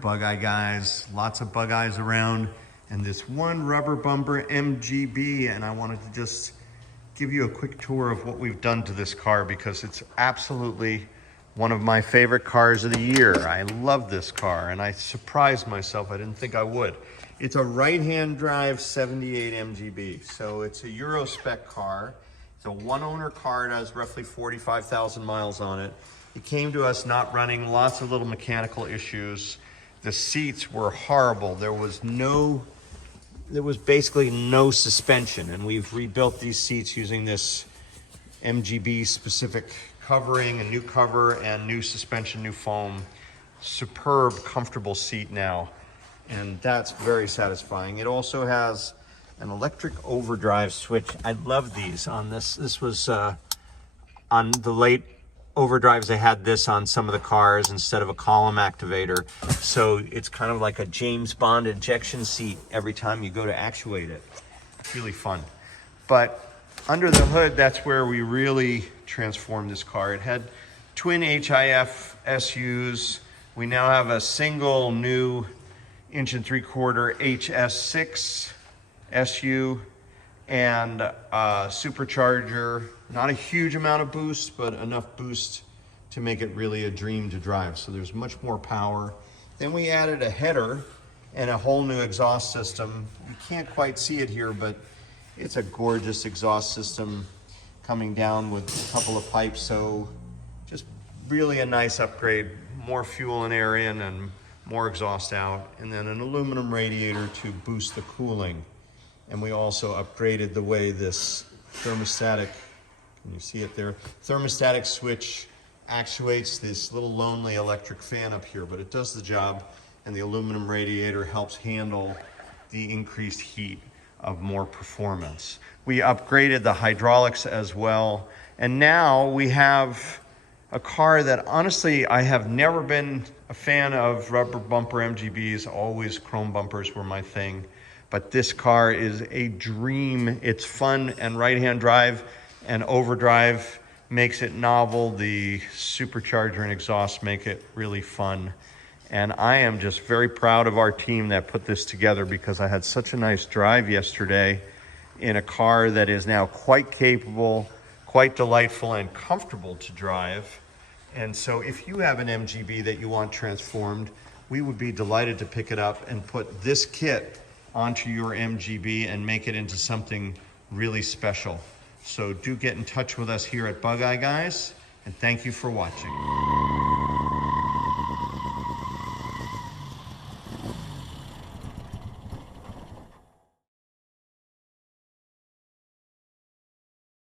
Bug Eye guys. Lots of bug eyes around, and this one Rubber Bumper MGB, and I wanted to just give you a quick tour of what we've done to this car because it's absolutely one of my favorite cars of the year. I love this car, and I surprised myself. I didn't think I would. It's a right-hand drive 78 MGB, so it's a Euro spec car. It's a one-owner car. It has roughly 45,000 miles on it. It came to us not running, lots of little mechanical issues. The seats were horrible. There was basically no suspension, and we've rebuilt these seats using this MGB specific covering, a new cover and new suspension, new foam. Superb, comfortable seat now, and that's very satisfying. It also has an electric overdrive switch. I love these on this. This was on the late overdrives. They had this on some of the cars instead of a column activator. So it's kind of like a James Bond ejection seat every time you go to actuate it. It's really fun. But under the hood, that's where we really transformed this car. It had twin HIF SUs. We now have a single new 1 3/4 HS6 SU and a supercharger. Not a huge amount of boost, but enough boost to make it really a dream to drive. So there's much more power. Then we added a header and a whole new exhaust system. You can't quite see it here, but it's a gorgeous exhaust system coming down with a couple of pipes. So just really a nice upgrade, more fuel and air in and more exhaust out. And then an aluminum radiator to boost the cooling. And we also upgraded the way this thermostatic, can you see it there? Thermostatic switch actuates this little lonely electric fan up here, but it does the job, and the aluminum radiator helps handle the increased heat of more performance. We upgraded the hydraulics as well, and now we have a car that honestly I have never been a fan of. Rubber bumper MGBs, always chrome bumpers were my thing. But this car is a dream. It's fun, and right-hand drive and overdrive makes it novel. The supercharger and exhaust make it really fun. And I am just very proud of our team that put this together because I had such a nice drive yesterday in a car that is now quite capable, quite delightful, and comfortable to drive. And so if you have an MGB that you want transformed, we would be delighted to pick it up and put this kit onto your MGB and make it into something really special. So do get in touch with us here at Bug Eye Guys, and thank you for watching.